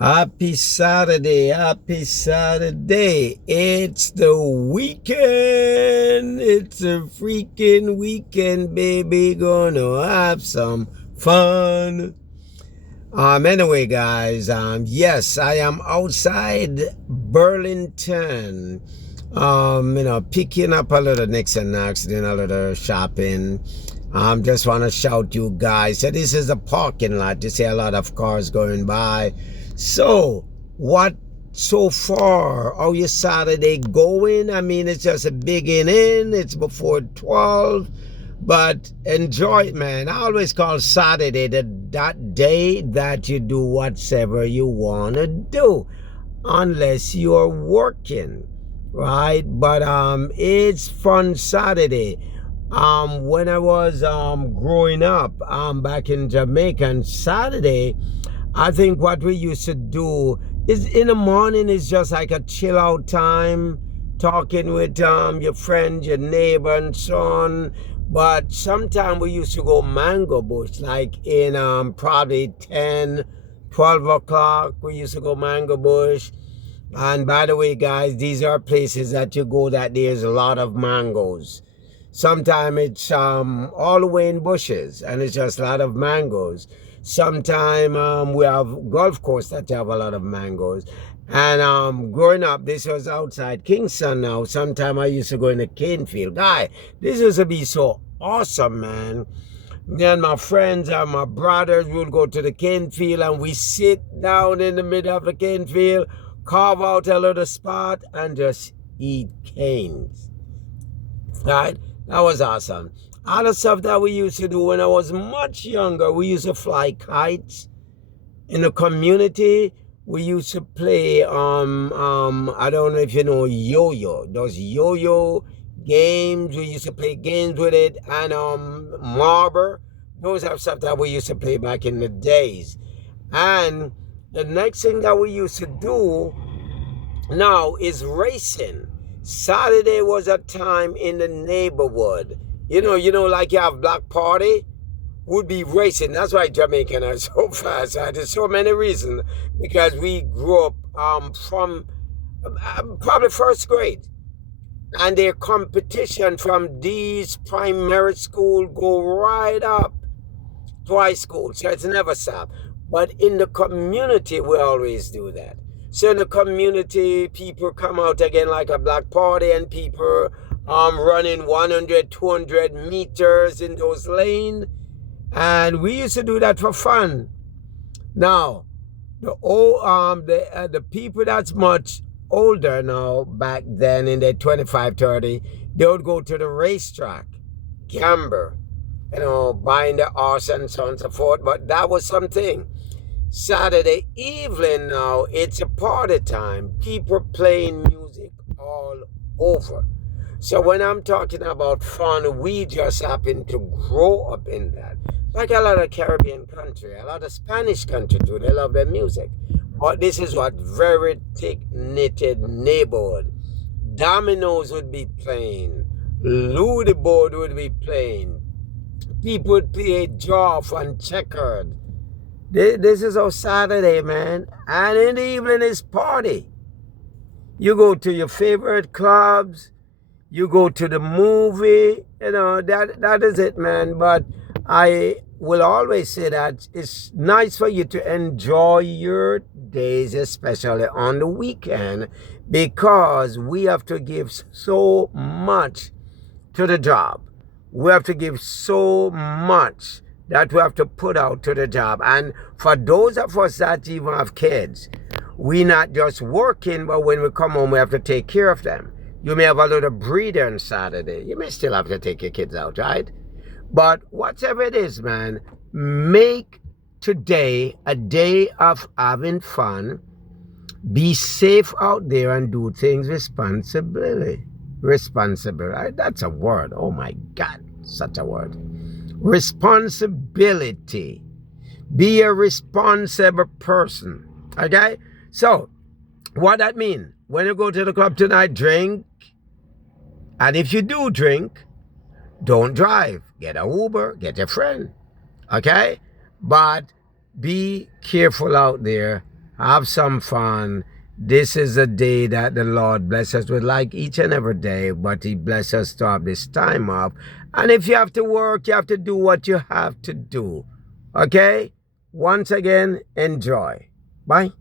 Happy Saturday, happy Saturday. It's the weekend. It's a freaking weekend, baby. Gonna have some fun. Anyway, guys, yes, I am outside Burlington. Picking up a little nicks and knacks, doing a little shopping. Just want to shout you guys. So this is a parking lot. You see a lot of cars going by. So, what so far? How your Saturday going? I mean, it's just a beginning. It's before 12. But enjoy it, man. I always call Saturday that day that you do whatever you want to do. Unless you're working, right? But it's fun Saturday. When I was growing up back in Jamaica, on Saturday, I think what we used to do is in the morning is just like a chill out time, talking with your friend, your neighbor, and so on. But sometimes we used to go mango bush, like in probably 10, 12 o'clock. We used to go mango bush. And by the way, guys, these are places that you go that there's a lot of mangoes. Sometimes it's all the way in bushes, and it's just a lot of mangoes. Sometimes we have golf course that have a lot of mangoes. And growing up, this was outside Kingston now. Sometimes I used to go in the cane field. Guy, this used to be so awesome, man. Me and my friends and my brothers would go to the cane field and we sit down in the middle of the cane field, carve out a little spot and just eat canes. Right? That was awesome. Other stuff that we used to do when I was much younger, we used to fly kites in the community. We used to play I don't know if you know yo-yo. Those yo-yo games. We used to play games with it, and marble. Those are stuff that we used to play back in the days. And the next thing that we used to do now is racing. Saturday was a time in the neighborhood. Like you have black party, would be racing. That's why Jamaican are so fast. There's so many reasons. Because we grew up from probably first grade. And their competition from these primary school go right up to high school. So it's never stopped. But in the community, we always do that. So in the community, people come out again like a black party, and people running 100, 200 meters in those lanes. And we used to do that for fun. Now, the people that's much older now, back then in their 25, 30, they would go to the racetrack, gamble, buying the horse and so on and so forth. But that was something. Saturday evening now, it's a party time. People playing music all over. So when I'm talking about fun, we just happen to grow up in that. Like a lot of Caribbean country, a lot of Spanish country too, they love their music. But this is what very thick-knitted neighborhood. Dominoes would be playing. Ludi board would be playing. People would play golf and checkered. This is our Saturday, man. And in the evening is party. You go to your favorite clubs. You go to the movie. That is it, man. But I will always say that it's nice for you to enjoy your days, especially on the weekend, because we have to give so much to the job. We have to give so much that we have to put out to the job. And for those of us that even have kids, we not just working, but when we come home, we have to take care of them. You may have a little breather on Saturday. You may still have to take your kids out, right? But whatever it is, man, make today a day of having fun. Be safe out there and do things responsibly. Responsible, right? That's a word. Oh my God, such a word. Responsibility. Be a responsible person. Okay? So, what that mean? When you go to the club tonight, drink. And if you do drink, don't drive. Get a Uber, get a friend. Okay? But be careful out there have some fun. This is a day that the Lord bless us with, like each and every day, but He bless us to have this time off. And if you have to work, you have to do what you have to do. Okay? Once again, enjoy. Bye.